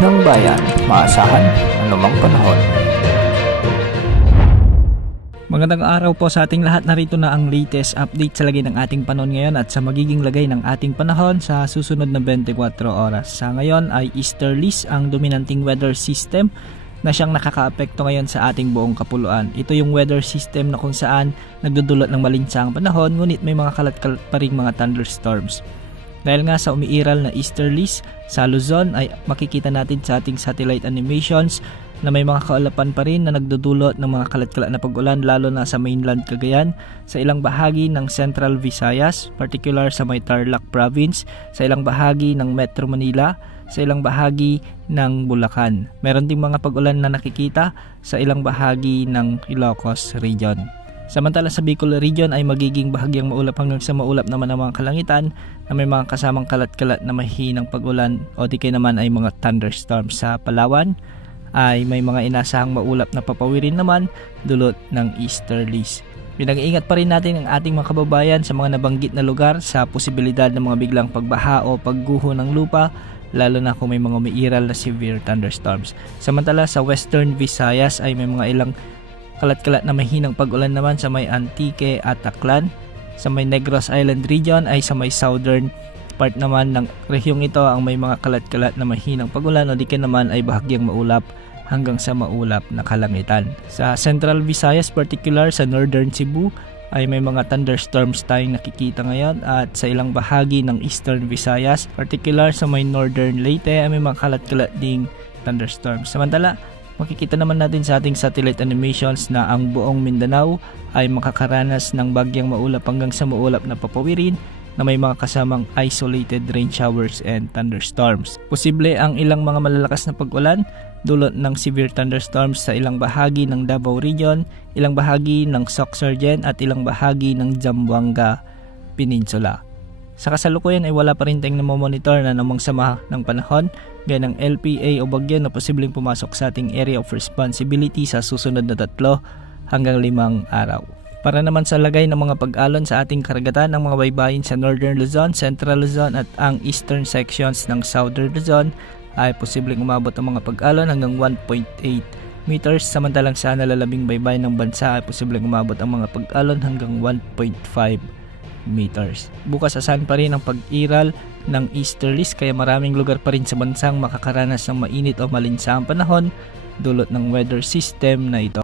ng bayan, maasahan anumang panahon. Magandang araw po sa ating lahat. Narito na ang latest update sa lagay ng ating panahon ngayon at sa magiging lagay ng ating panahon sa susunod na 24 oras. Sa ngayon ay easterlies ang dominanting weather system na siyang nakakaapekto ngayon sa ating buong kapuluan. Ito yung weather system na kung saan nagdudulot ng malinsangang panahon, ngunit may mga kalat-kalat pa ring mga thunderstorms. Dahil nga sa umiiral na easterlies sa Luzon ay makikita natin sa ating satellite animations na may mga kaulapan pa rin na nagdudulot ng mga kalat-kalat na pag-ulan lalo na sa mainland Cagayan, sa ilang bahagi ng Central Visayas, particular sa may Tarlac Province, sa ilang bahagi ng Metro Manila, sa ilang bahagi ng Bulacan. Meron ding mga pag-ulan na nakikita sa ilang bahagi ng Ilocos Region. Samantala sa Bicol Region ay magiging bahagyang maulap hanggang sa maulap naman ang mga kalangitan na may mga kasamang kalat-kalat na mahihinang pag-ulan o di kaya naman ay mga thunderstorms. Sa Palawan ay may mga inasahang maulap na papawirin naman dulot ng easterlies. Pinag-iingat pa rin natin ang ating mga kababayan sa mga nabanggit na lugar sa posibilidad ng mga biglang pagbaha o pagguho ng lupa, lalo na kung may mga umiiral na severe thunderstorms. Samantala sa Western Visayas ay may mga ilang kalat-kalat na mahinang pag-ulan naman sa may Antique at Aklan. Sa may Negros Island Region ay sa may southern part naman ng rehiyong ito ang may mga kalat-kalat na mahinang pag-ulan o di kaya naman ay bahagyang maulap hanggang sa maulap na kalangitan. Sa Central Visayas, particular sa Northern Cebu ay may mga thunderstorms tayong nakikita ngayon at sa ilang bahagi ng Eastern Visayas, particular sa may Northern Leyte ay may mga kalat-kalat ding thunderstorms. Samantala, makikita naman natin sa ating satellite animations na ang buong Mindanao ay makakaranas ng bagyang maulap hanggang sa maulap na papawirin na may mga kasamang isolated rain showers and thunderstorms. Posible ang ilang mga malalakas na pag-ulan dulot ng severe thunderstorms sa ilang bahagi ng Davao Region, ilang bahagi ng Sorsogon at ilang bahagi ng Zamboanga Peninsula. Sa kasalukuyan ay wala pa rin tayong namomonitor na namang sama ng panahon gaya ng LPA o bagyo na posibleng pumasok sa ating area of responsibility sa susunod na 3 hanggang 5 araw. Para naman sa lagay ng mga pag-alon sa ating karagatan ng mga baybayin sa Northern Luzon, Central Luzon at ang eastern sections ng Southern Luzon ay posibleng umabot ang mga pag-alon hanggang 1.8 meters, samantalang sa nalalabing baybayin ng bansa ay posibleng umabot ang mga pag-alon hanggang 1.5 meters. Bukas asahan pa rin ang pag-iral ng easterlies kaya maraming lugar pa rin sa bansang makakaranas ng mainit o malinsangang panahon dulot ng weather system na ito.